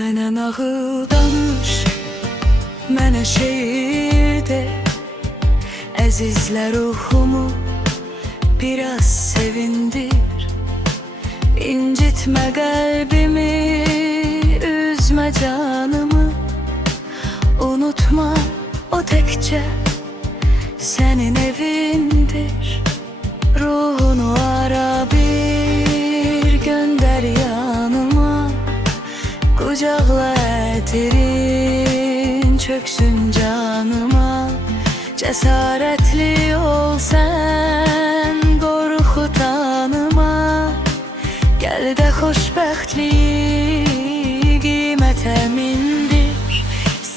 Mənə nağıl danış, mənə şeir de. Əzizlə ruhumu biraz sevindir. İncitmə qəlbimi, üzmə canımı. Unutma, o təkcə sənin evindir. Ruhunu ara bir, göndər yanıma. Kucakla eterin çöksün canıma. Cesaretli ol sen, qorxu tanıma. Gel de xoşbəxtliyi qiymətə mindir.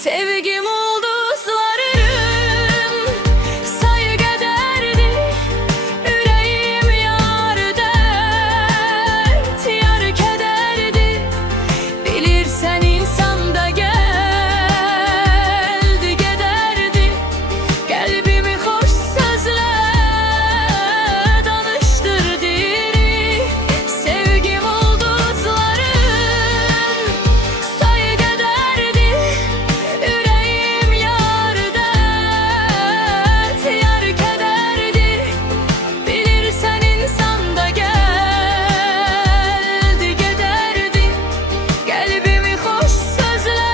Sevgim ulduzların sayı qədərdir. Ürəyim yar dərd, yar kədərdir. Bilirsən insan da gəldi, gedərdi. Qəlbimi xoş sözlə danışdır diri. Sevgim ulduzların sayı qədərdir. Ürəyim yar dərd, yar kədərdir. Bilirsən insan da gəldi, gedərdi. Qəlbimi xoş sözlə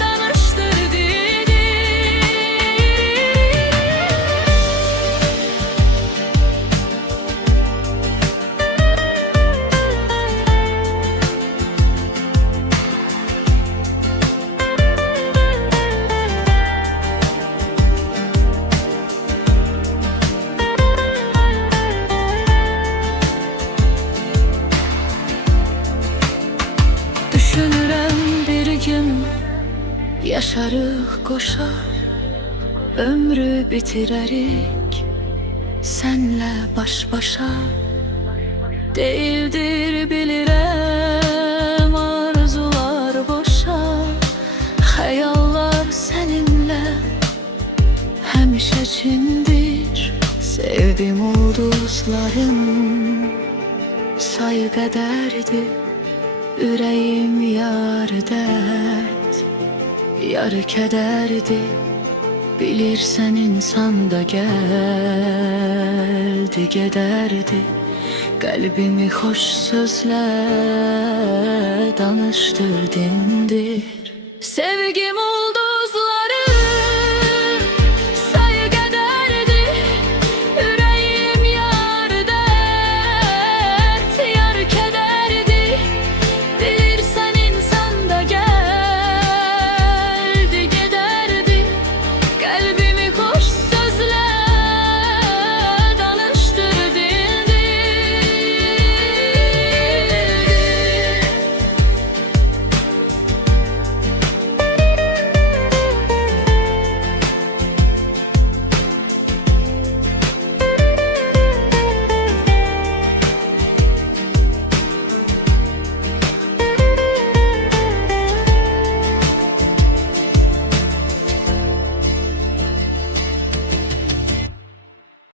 danışdır diri. Düşünürəm bir gün yaşarıq qoşa. Ömrü bitirərik senlə baş-başa. Değildir bilirəm arzular boşa. Xəyallar səninlə həmişə çimdir. Sevdim ulduzların sayı qədərdir. Ürəyim yar dərd, yar kədərdir. Bilirsən insan da gəldi, gedərdi. Qəlbimi xoş sözlə danışdır, dindir. Sevgim oldu